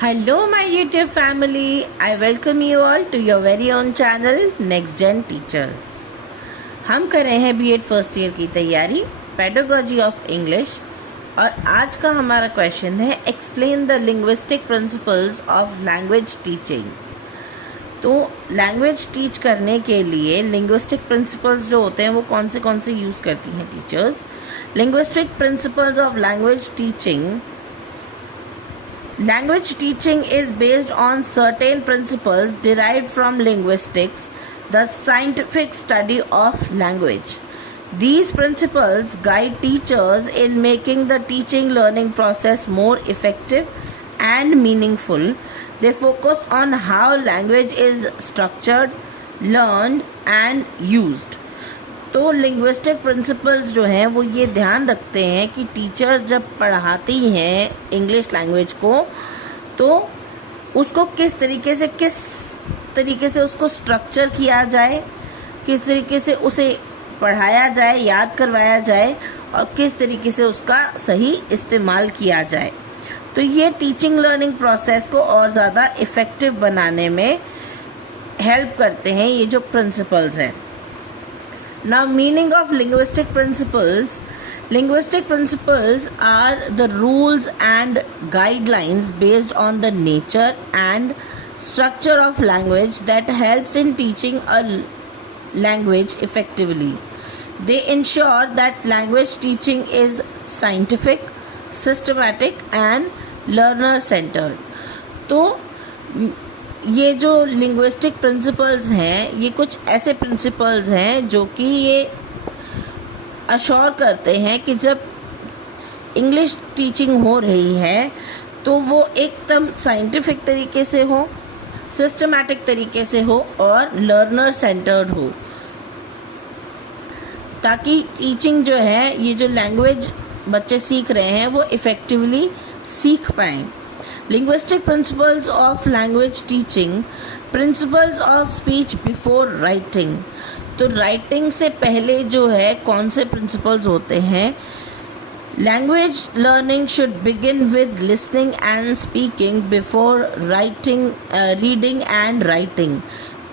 Hello, my YouTube family. I welcome you all to your very own channel Next Gen Teachers. हम कर रहे हैं BEd first year की तैयारी pedagogy of English और आज का हमारा क्वेश्चन है explain the linguistic principles of language teaching. तो लैंग्वेज टीच करने के लिए लिंग्विस्टिक प्रिंसिपल्स जो होते हैं वो कौन से यूज़ करती हैं teachers. Linguistic principles of language teaching Language teaching is based on certain principles derived from linguistics, the scientific study of language. These principles guide teachers in making the teaching learning process more effective and meaningful. They focus on how language is structured, learned and used. तो linguistic principles जो हैं वो ये ध्यान रखते हैं कि teachers जब पढ़ाती हैं इंग्लिश लैंग्वेज को तो उसको किस तरीके से उसको स्ट्रक्चर किया जाए, किस तरीके से उसे पढ़ाया जाए, याद करवाया जाए और किस तरीके से उसका सही इस्तेमाल किया जाए। तो ये टीचिंग लर्निंग प्रोसेस को और ज़्यादा इफ़ेक्टिव बनाने में हेल्प करते हैं ये जो प्रिंसिपल्स हैं। Now, meaning of linguistic principles. Linguistic principles are the rules and guidelines based on the nature and structure of language that helps in teaching a language effectively. They ensure that language teaching is scientific, systematic and learner-centered. तो ये जो linguistic principles हैं ये कुछ ऐसे principles हैं जो कि ये अश्योर करते हैं कि जब इंग्लिश टीचिंग हो रही है तो वो एकदम साइंटिफिक तरीके से हो, सिस्टमैटिक तरीके से हो और लर्नर सेंटर्ड हो, ताकि टीचिंग जो है ये जो लैंग्वेज बच्चे सीख रहे हैं वो इफ़ेक्टिवली सीख पाएँ। Linguistic principles of language teaching. Principles of speech before writing. तो राइटिंग से पहले जो है कौन से प्रिंसिपल्स होते हैं। Language learning should begin with listening and speaking before writing, reading and writing,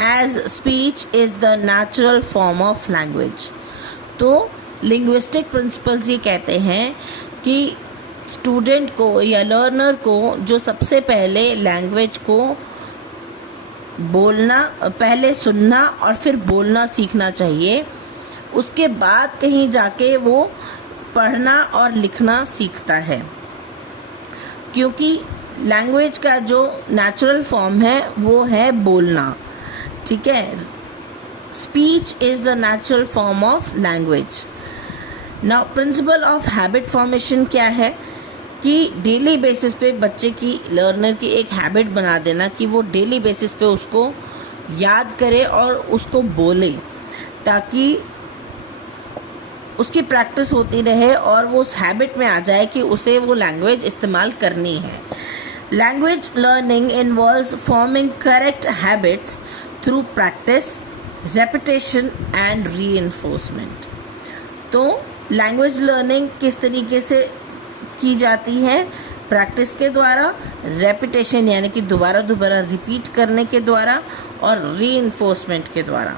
as speech is the natural form of language. तो लिंग्विस्टिक प्रिंसिपल्स ये कहते हैं कि स्टूडेंट को या लर्नर को जो सबसे पहले लैंग्वेज को बोलना, पहले सुनना और फिर बोलना सीखना चाहिए, उसके बाद कहीं जाके वो पढ़ना और लिखना सीखता है, क्योंकि लैंग्वेज का जो नेचुरल फॉर्म है वो है बोलना। ठीक है, speech is the natural form of language. Now principle of habit formation क्या है कि डेली बेसिस पे बच्चे की, लर्नर की एक हैबिट बना देना कि वो डेली बेसिस पे उसको याद करे और उसको बोले, ताकि उसकी प्रैक्टिस होती रहे और वो उस हैबिट में आ जाए कि उसे वो लैंग्वेज इस्तेमाल करनी है। Language learning involves forming correct habits through practice, repetition and reinforcement. तो लैंग्वेज लर्निंग किस तरीके से की जाती है? प्रैक्टिस के द्वारा, रेपिटेशन यानी कि दोबारा रिपीट करने के द्वारा और रीइंफोर्समेंट के द्वारा।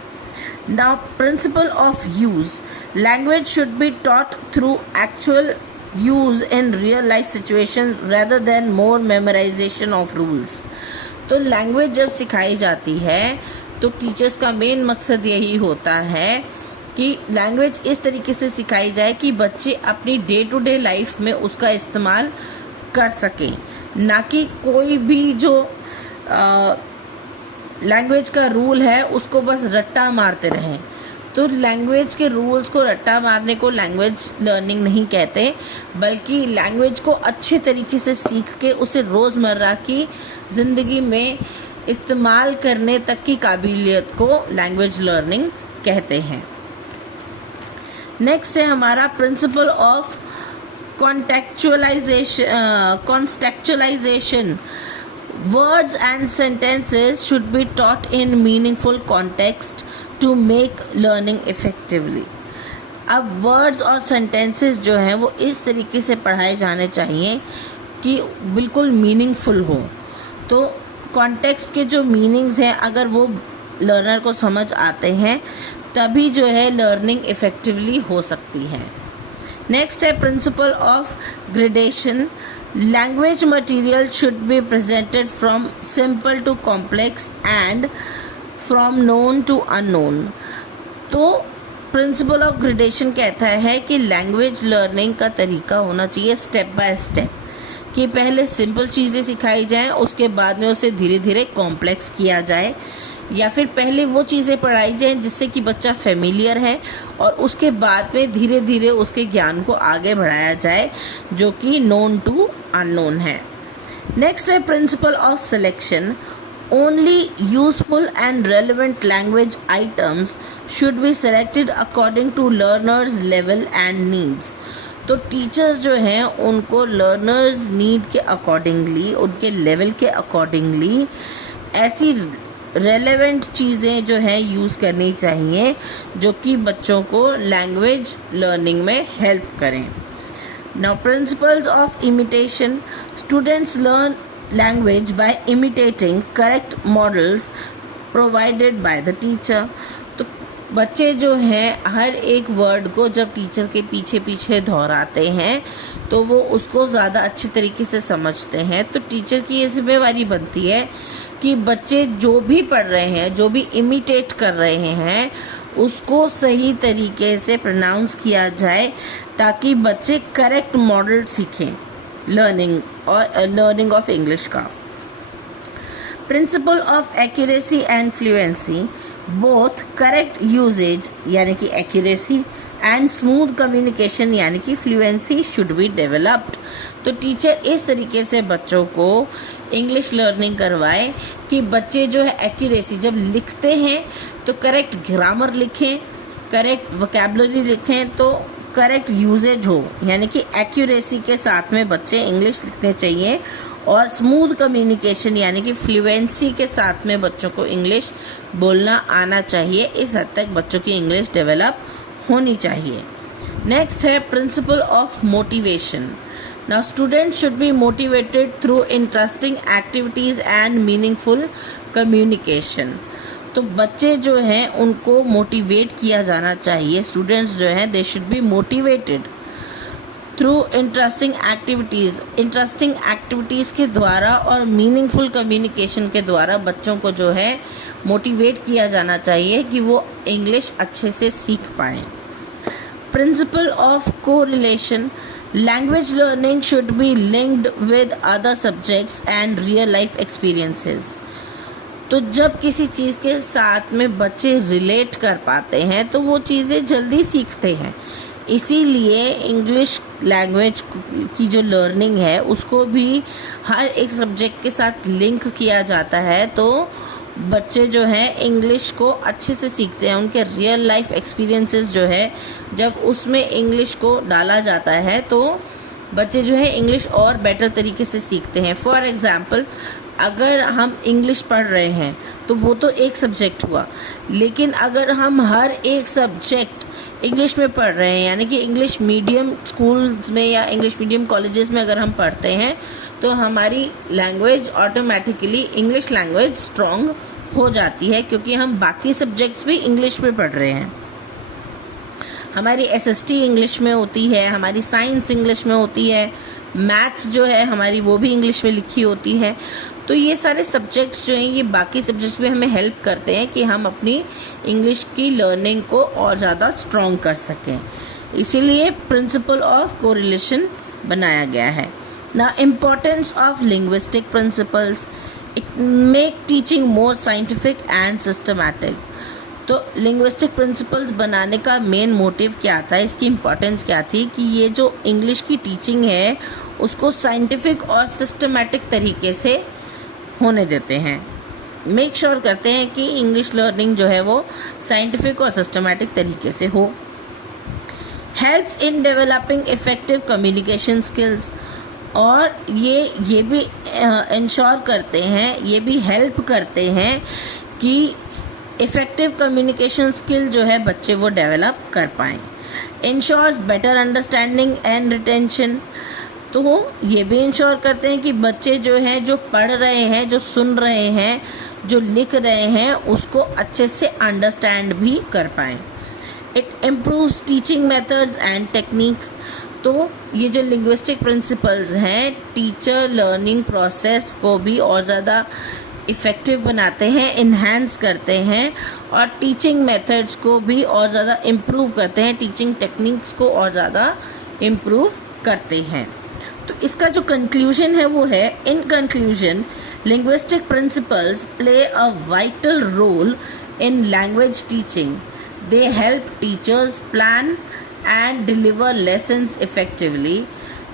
Now principle of use. Language should be taught through actual use in real life situation rather than more memorisation of rules. तो लैंग्वेज जब सिखाई जाती है तो टीचर्स का मेन मकसद यही होता है कि लैंग्वेज इस तरीके से सिखाई जाए कि बच्चे अपनी डे टू डे लाइफ में उसका इस्तेमाल कर सकें, ना कि कोई भी जो लैंग्वेज का रूल है उसको बस रट्टा मारते रहें। तो लैंग्वेज के रूल्स को रट्टा मारने को लैंग्वेज लर्निंग नहीं कहते, बल्कि लैंग्वेज को अच्छे तरीके से सीख के उसे रोज़मर्रा की ज़िंदगी में इस्तेमाल करने तक की काबिलियत को लैंग्वेज लर्निंग कहते हैं। नेक्स्ट है हमारा principle of contextualization. Words and sentences should be taught in meaningful context to make learning effectively. अब वर्ड्स और सेंटेंसेस जो हैं वो इस तरीके से पढ़ाए जाने चाहिए कि बिल्कुल मीनिंगफुल हो, तो कॉन्टेक्स्ट के जो मीनिंग्स हैं अगर वो लर्नर को समझ आते हैं तभी जो है लर्निंग इफ़ेक्टिवली हो सकती है। नेक्स्ट है principle of gradation. Language material should be presented from simple to complex and from known to unknown. तो प्रिंसिपल ऑफ ग्रेडेशन कहता है कि लैंग्वेज लर्निंग का तरीका होना चाहिए स्टेप बाय स्टेप, कि पहले सिंपल चीज़ें सिखाई जाएं, उसके बाद में उसे धीरे धीरे कॉम्प्लेक्स किया जाए, या फिर पहले वो चीज़ें पढ़ाई जाएं जिससे कि बच्चा फेमिलियर है और उसके बाद में धीरे धीरे उसके ज्ञान को आगे बढ़ाया जाए जो कि नोन टू अननोन है। नेक्स्ट है principle of selection. Only useful and relevant language items should be selected according to learners level and needs. तो टीचर्स जो हैं उनको लर्नर्स नीड के अकॉर्डिंगली, उनके लेवल के अकॉर्डिंगली ऐसी रेलेवेंट चीज़ें जो हैं यूज़ करनी चाहिए जो कि बच्चों को लैंग्वेज लर्निंग में हेल्प करें। Now principles of imitation. Students learn language by imitating correct models provided by the teacher. तो बच्चे जो हैं हर एक वर्ड को जब टीचर के पीछे पीछे दोहराते हैं तो वो उसको ज़्यादा अच्छे तरीके से समझते हैं। तो टीचर की ये जिम्मेवारी बनती है कि बच्चे जो भी पढ़ रहे हैं, जो भी इमिटेट कर रहे हैं, उसको सही तरीके से प्रोनाउंस किया जाए ताकि बच्चे करेक्ट मॉडल सीखें लर्निंग ऑफ इंग्लिश का। Principle of accuracy and fluency. Both correct usage यानी कि एक्यूरेसी एंड स्मूथ कम्युनिकेशन यानी कि फ्लुएंसी शुड बी डेवलप्ड। तो टीचर इस तरीके से बच्चों को इंग्लिश लर्निंग करवाए कि बच्चे जो है एक्यूरेसी, जब लिखते हैं तो करेक्ट ग्रामर लिखें, करेक्ट वोकैबुलरी लिखें, तो करेक्ट यूजेज हो, यानी कि एक्यूरेसी के साथ में बच्चे इंग्लिश लिखने चाहिए, और स्मूथ कम्युनिकेशन यानी कि फ्लुएंसी के साथ में बच्चों को इंग्लिश बोलना आना चाहिए। इस हद तक बच्चों की इंग्लिश डेवलप होनी चाहिए। नेक्स्ट है principle of motivation. Now students should be motivated through interesting activities and meaningful communication. तो बच्चे जो हैं उनको मोटिवेट किया जाना चाहिए। स्टूडेंट्स जो हैं they should be motivated through interesting activities के द्वारा और मीनिंगफुल कम्युनिकेशन के द्वारा बच्चों को जो है मोटिवेट किया जाना चाहिए कि वो इंग्लिश अच्छे से सीख पाएँ। Principle of correlation. Language learning should be linked with other subjects and real life experiences. तो जब किसी चीज़ के साथ में बच्चे रिलेट कर पाते हैं तो वो चीज़ें जल्दी सीखते हैं। इसीलिए इंग्लिश लैंग्वेज की जो लर्निंग है उसको भी हर एक सब्जेक्ट के साथ लिंक किया जाता है, तो बच्चे जो हैं इंग्लिश को अच्छे से सीखते हैं। उनके रियल लाइफ एक्सपीरियंसेस जो है जब उसमें इंग्लिश को डाला जाता है तो बच्चे जो है इंग्लिश और बेटर तरीके से सीखते हैं। फॉर एग्ज़ाम्पल, अगर हम इंग्लिश पढ़ रहे हैं तो वो तो एक सब्जेक्ट हुआ, लेकिन अगर हम हर एक सब्जेक्ट इंग्लिश में पढ़ रहे हैं, यानी कि इंग्लिश मीडियम स्कूल्स में या इंग्लिश मीडियम कॉलेजेस में अगर हम पढ़ते हैं तो हमारी language automatically English language strong हो जाती है, क्योंकि हम बाकी सब्जेक्ट्स भी इंग्लिश में पढ़ रहे हैं। हमारी एसएसटी इंग्लिश में होती है, हमारी साइंस इंग्लिश में होती है, मैथ्स जो है हमारी वो भी इंग्लिश में लिखी होती है। तो ये सारे सब्जेक्ट्स जो हैं ये बाकी सब्जेक्ट्स भी हमें हेल्प करते हैं कि हम अपनी इंग्लिश की लर्निंग को और ज़्यादा स्ट्रॉन्ग कर सकें। इसीलिए प्रिंसिपल ऑफ कोरिलेशन बनाया गया है। Now, importance of linguistic principles. It make teaching more scientific and systematic. तो linguistic principles बनाने का मेन मोटिव क्या था, इसकी इम्पोर्टेंस क्या थी कि ये जो इंग्लिश की टीचिंग है उसको साइंटिफिक और सिस्टमेटिक तरीके से होने देते हैं। मेक श्योर करते हैं कि इंग्लिश लर्निंग जो है वो साइंटिफिक और सिस्टमेटिक तरीके से हो। Helps in developing effective communication skills, और ये भी इंश्योर करते हैं, ये भी हेल्प करते हैं कि इफ़ेक्टिव कम्युनिकेशन स्किल जो है बच्चे वो डेवलप कर पाएँ। Ensures better understanding and retention. तो ये भी इंश्योर करते हैं कि बच्चे जो हैं, जो पढ़ रहे हैं, जो सुन रहे हैं, जो लिख रहे हैं, उसको अच्छे से अंडरस्टैंड भी कर पाएँ। It improves teaching methods and techniques. तो ये जो लिंग्विस्टिक प्रिंसिपल्स हैं, टीचर लर्निंग प्रोसेस को भी और ज़्यादा इफ़ेक्टिव बनाते हैं, इन्हांस करते हैं, और टीचिंग मेथड्स को भी और ज़्यादा इम्प्रूव करते हैं, टीचिंग टेक्निक्स को और ज़्यादा इम्प्रूव करते हैं। तो इसका जो कंक्लूजन है वो है, in conclusion linguistic principles play a vital role in language teaching. They help teachers plan and deliver lessons effectively,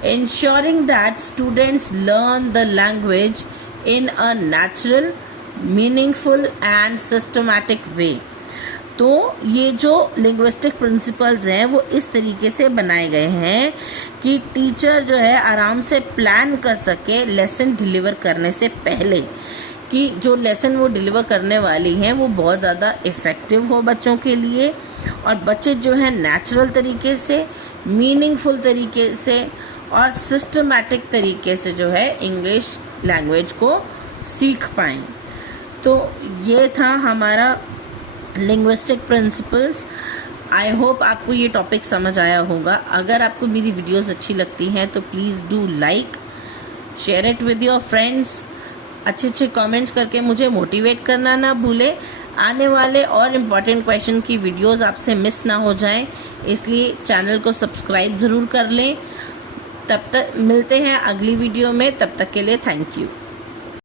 ensuring that students learn the language in a natural, meaningful and systematic way। तो ये जो linguistic principles हैं वो इस तरीके से बनाए गए हैं कि टीचर जो है आराम से प्लान कर सके लेसन डिलीवर करने से पहले, कि जो लेसन वो डिलीवर करने वाली हैं वो बहुत ज़्यादा इफ़ेक्टिव हो बच्चों के लिए, और बच्चे जो हैं नेचुरल तरीके से, मीनिंगफुल तरीके से और सिस्टमैटिक तरीके से जो है इंग्लिश लैंग्वेज को सीख पाएँ। तो ये था हमारा लिंग्विस्टिक प्रिंसिपल्स। आई होप आपको ये टॉपिक समझ आया होगा। अगर आपको मेरी वीडियोस अच्छी लगती हैं तो please do like, share it with your friends. अच्छे कमेंट्स करके मुझे मोटिवेट करना ना भूले। आने वाले और इम्पॉर्टेंट क्वेश्चन की वीडियोस आपसे मिस ना हो जाएं, इसलिए चैनल को सब्सक्राइब ज़रूर कर लें। तब तक मिलते हैं अगली वीडियो में, तब तक के लिए थैंक यू।